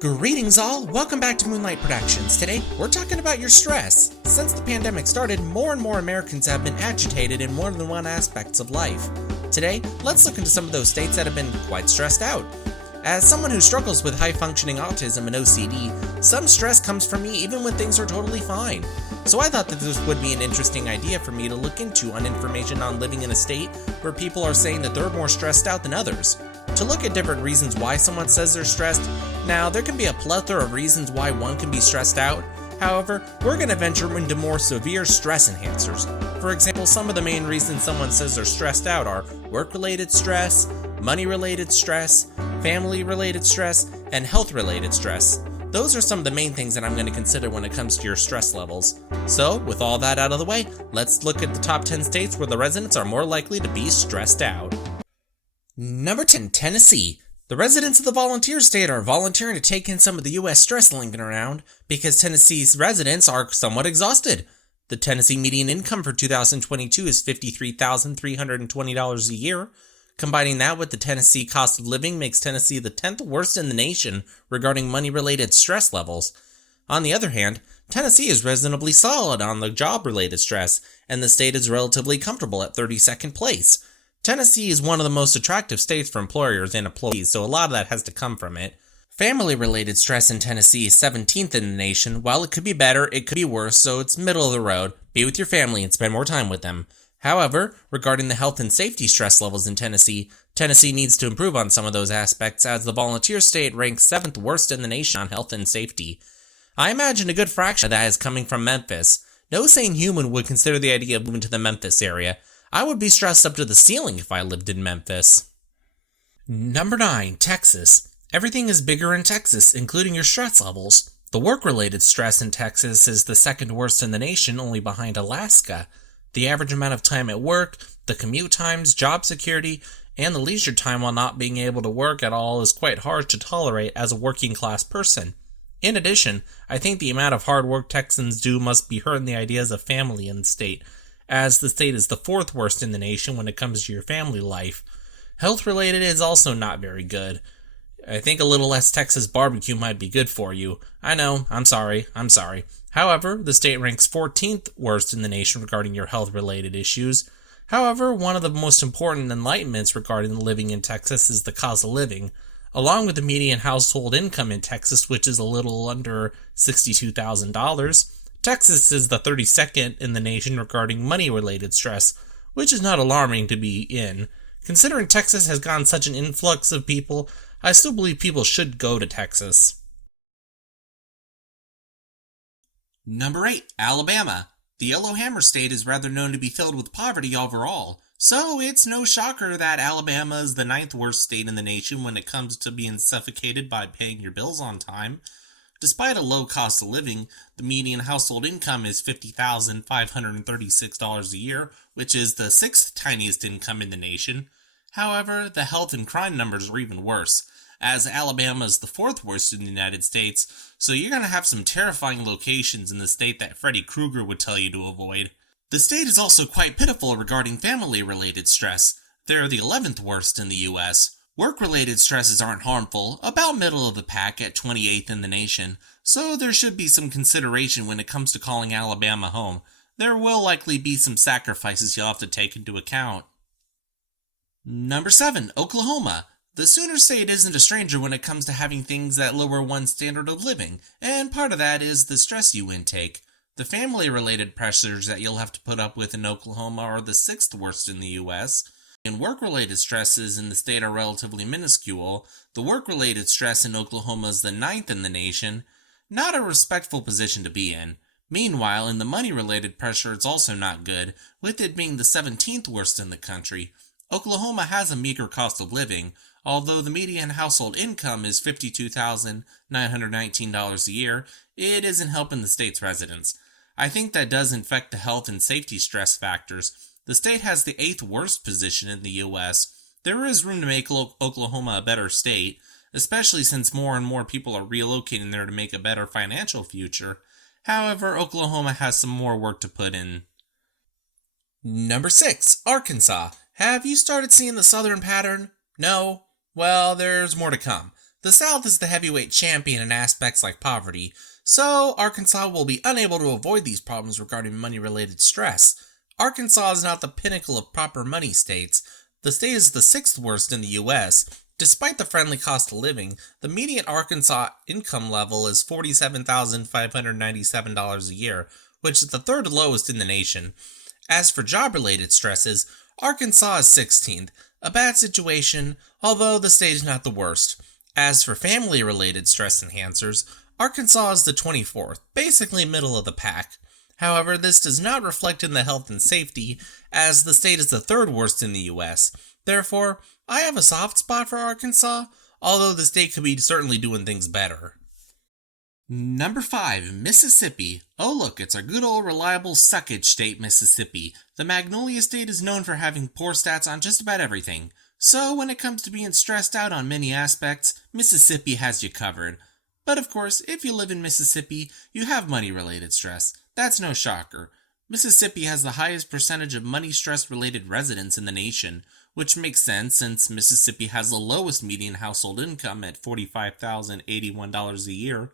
Greetings all, welcome back to Moonlight Productions. Today, we're talking about your stress. Since the pandemic started, more and more Americans have been agitated in more than one aspects of life. Today, let's look into some of those states that have been quite stressed out. As someone who struggles with high-functioning autism and OCD, some stress comes from me even when things are totally fine. So I thought that this would be an interesting idea for me to look into on information on living in a state where people are saying that they're more stressed out than others. To look at different reasons why someone says they're stressed. Now, there can be a plethora of reasons why one can be stressed out. However, we're going to venture into more severe stress enhancers. For example, some of the main reasons someone says they're stressed out are work-related stress, money-related stress, family-related stress, and health-related stress. Those are some of the main things that I'm going to consider when it comes to your stress levels. So, with all that out of the way, let's look at the top 10 states where the residents are more likely to be stressed out. Number 10, Tennessee. The residents of the volunteer state are volunteering to take in some of the U.S. stress linking around because Tennessee's residents are somewhat exhausted. The Tennessee median income for 2022 is $53,320 a year. Combining that with the Tennessee cost of living makes Tennessee the 10th worst in the nation regarding money-related stress levels. On the other hand, Tennessee is reasonably solid on the job-related stress, and the state is relatively comfortable at 32nd place. Tennessee is one of the most attractive states for employers and employees, so a lot of that has to come from it. Family-related stress in Tennessee is 17th in the nation. While it could be better, it could be worse, so it's middle of the road. Be with your family and spend more time with them. However, regarding the health and safety stress levels in Tennessee, Tennessee needs to improve on some of those aspects as the volunteer state ranks 7th worst in the nation on health and safety. I imagine a good fraction of that is coming from Memphis. No sane human would consider the idea of moving to the Memphis area. I would be stressed up to the ceiling if I lived in Memphis. Number 9, Texas. Everything is bigger in Texas, including your stress levels. The work-related stress in Texas is the 2nd worst in the nation, only behind Alaska. The average amount of time at work, the commute times, job security, and the leisure time while not being able to work at all is quite hard to tolerate as a working-class person. In addition, I think the amount of hard work Texans do must be hurting the ideas of family in the state, as the state is the 4th worst in the nation when it comes to your family life. Health-related is also not very good. I think a little less Texas barbecue might be good for you. I know, I'm sorry. However, the state ranks 14th worst in the nation regarding your health-related issues. However, one of the most important enlightenments regarding living in Texas is the cost of living. Along with the median household income in Texas, which is a little under $62,000, Texas is the 32nd in the nation regarding money-related stress, which is not alarming to be in. Considering Texas has gotten such an influx of people, I still believe people should go to Texas. Number 8, Alabama. The Yellow Hammer State is rather known to be filled with poverty overall, so it's no shocker that Alabama is the 9th worst state in the nation when it comes to being suffocated by paying your bills on time. Despite a low cost of living, the median household income is $50,536 a year, which is the 6th tiniest income in the nation. However, the health and crime numbers are even worse, as Alabama is the 4th worst in the United States, so you're going to have some terrifying locations in the state that Freddy Krueger would tell you to avoid. The state is also quite pitiful regarding family-related stress. They're the 11th worst in the U.S., Work-related stresses aren't harmful, about middle of the pack at 28th in the nation, so there should be some consideration when it comes to calling Alabama home. There will likely be some sacrifices you'll have to take into account. Number 7, Oklahoma. The Sooner State isn't a stranger when it comes to having things that lower one's standard of living, and part of that is the stress you intake. The family-related pressures that you'll have to put up with in Oklahoma are the 6th worst in the U.S., and work-related stresses in the state are relatively minuscule. The work-related stress in Oklahoma is the 9th in the nation. Not a respectful position to be in. Meanwhile, in the money-related pressure, it's also not good, with it being the 17th worst in the country. Oklahoma has a meager cost of living, although the median household income is $52,919 a year. It isn't helping the state's residents. I think that does affect the health and safety stress factors. The state has the 8th worst position in the U.S. There is room to make Oklahoma a better state, especially since more and more people are relocating there to make a better financial future. However, Oklahoma has some more work to put in. Number 6, Arkansas. Have you started seeing the southern pattern? No? Well, there's more to come. The South is the heavyweight champion in aspects like poverty, so Arkansas will be unable to avoid these problems regarding money-related stress. Arkansas is not the pinnacle of proper money states. The state is the sixth worst in the U.S. Despite the friendly cost of living, the median Arkansas income level is $47,597 a year, which is the third lowest in the nation. As for job-related stresses, Arkansas is 16th, a bad situation, although the state is not the worst. As for family-related stress enhancers, Arkansas is the 24th, basically middle of the pack. However, this does not reflect in the health and safety, as the state is the third worst in the U.S. Therefore, I have a soft spot for Arkansas, although the state could be certainly doing things better. Number 5, Mississippi. Oh look, it's our good old reliable suckage state, Mississippi. The Magnolia State is known for having poor stats on just about everything. So when it comes to being stressed out on many aspects, Mississippi has you covered. But of course, if you live in Mississippi, you have money-related stress. That's no shocker. Mississippi has the highest percentage of money-stress-related residents in the nation, which makes sense since Mississippi has the lowest median household income at $45,081 a year.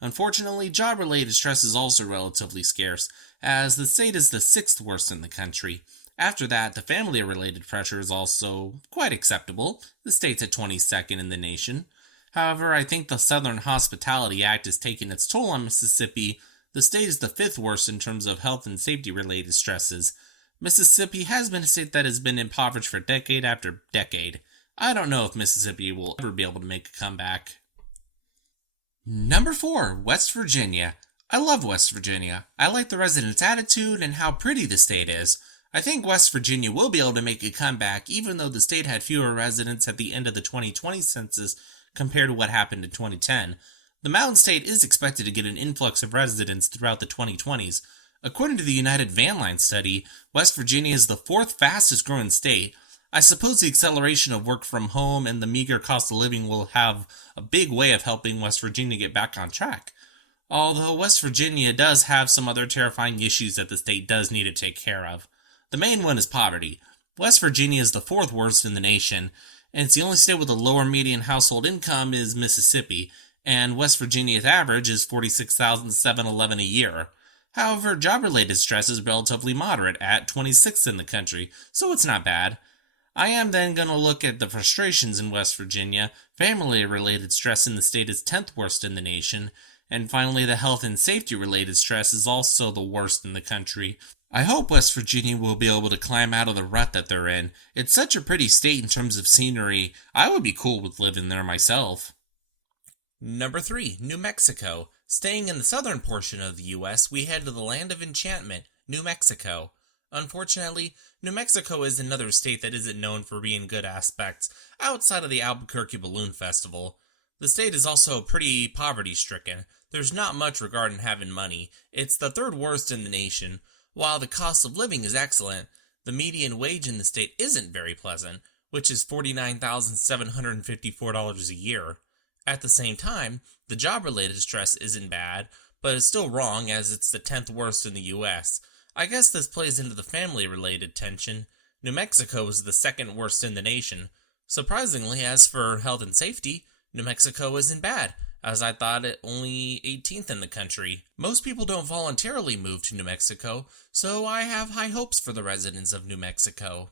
Unfortunately, job-related stress is also relatively scarce, as the state is the sixth worst in the country. After that, the family-related pressure is also quite acceptable. The state's at 22nd in the nation. However, I think the Southern Hospitality Act is taking its toll on Mississippi. The state is the fifth worst in terms of health and safety-related stresses. Mississippi has been a state that has been impoverished for decade after decade. I don't know if Mississippi will ever be able to make a comeback. Number 4, West Virginia. I love West Virginia. I like the residents' attitude and how pretty the state is. I think West Virginia will be able to make a comeback even though the state had fewer residents at the end of the 2020 census compared to what happened in 2010. The Mountain State is expected to get an influx of residents throughout the 2020s. According to the United Van Line study, West Virginia is the fourth fastest growing state. I suppose the acceleration of work from home and the meager cost of living will have a big way of helping West Virginia get back on track. Although West Virginia does have some other terrifying issues that the state does need to take care of. The main one is poverty. West Virginia is the fourth worst in the nation, and it's the only state with a lower median household income is Mississippi, and West Virginia's average is $46,711 a year. However, job-related stress is relatively moderate at 26th in the country, so it's not bad. I am then going to look at the frustrations in West Virginia. Family-related stress in the state is 10th worst in the nation, and finally the health and safety-related stress is also the worst in the country. I hope West Virginia will be able to climb out of the rut that they're in. It's such a pretty state in terms of scenery. I would be cool with living there myself. Number 3, New Mexico. Staying in the southern portion of the U.S., we head to the land of enchantment, New Mexico. Unfortunately, New Mexico is another state that isn't known for being good aspects outside of the Albuquerque Balloon Festival. The state is also pretty poverty-stricken. There's not much regarding having money. It's the third worst in the nation. While the cost of living is excellent, the median wage in the state isn't very pleasant, which is $49,754 a year. At the same time, the job-related stress isn't bad, but it's still wrong as it's the 10th worst in the U.S. I guess this plays into the family-related tension. New Mexico is the second worst in the nation. Surprisingly, as for health and safety, New Mexico isn't bad, as I thought it only 18th in the country. Most people don't voluntarily move to New Mexico, so I have high hopes for the residents of New Mexico.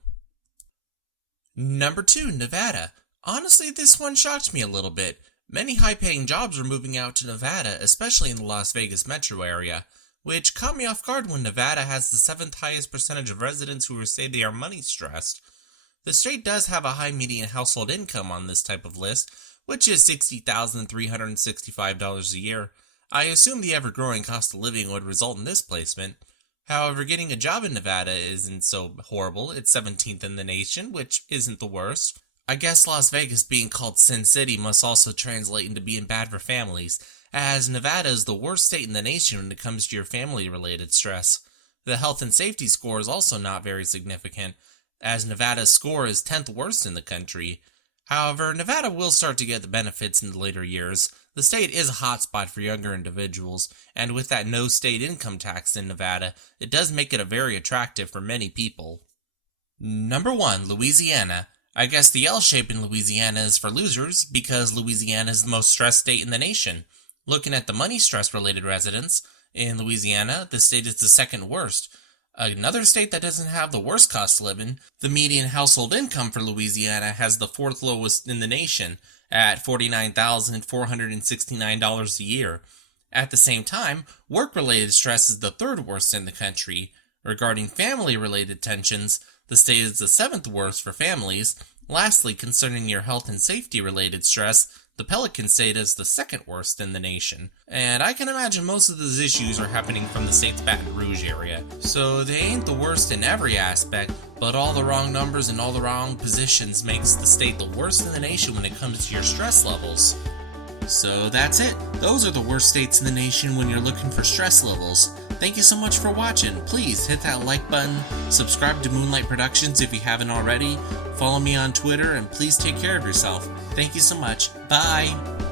Number 2, Nevada. Honestly, this one shocked me a little bit. Many high-paying jobs are moving out to Nevada, especially in the Las Vegas metro area, which caught me off guard when Nevada has the 7th highest percentage of residents who say they are money-stressed. The state does have a high median household income on this type of list, which is $60,365 a year. I assume the ever-growing cost of living would result in this placement. However, getting a job in Nevada isn't so horrible. It's 17th in the nation, which isn't the worst. I guess Las Vegas being called Sin City must also translate into being bad for families, as Nevada is the worst state in the nation when it comes to your family-related stress. The health and safety score is also not very significant, as Nevada's score is 10th worst in the country. However, Nevada will start to get the benefits in the later years. The state is a hotspot for younger individuals, and with that no state income tax in Nevada, it does make it a very attractive for many people. Number 1, Louisiana. I guess the L shape in Louisiana is for losers because Louisiana is the most stressed state in the nation. Looking at the money stress related residents, in Louisiana, the state is the second worst. Another state that doesn't have the worst cost of living, the median household income for Louisiana has the fourth lowest in the nation at $49,469 a year. At the same time, work-related stress is the third worst in the country. Regarding family-related tensions, the state is the seventh worst for families. Lastly, concerning your health and safety-related stress, the Pelican State is the second worst in the nation. And I can imagine most of those issues are happening from the state's Baton Rouge area. So they ain't the worst in every aspect, but all the wrong numbers and all the wrong positions makes the state the worst in the nation when it comes to your stress levels. So that's it. Those are the worst states in the nation when you're looking for stress levels. Thank you so much for watching. Please hit that like button, subscribe to Moonlight Productions if you haven't already, follow me on Twitter, and please take care of yourself. Thank you so much. Bye!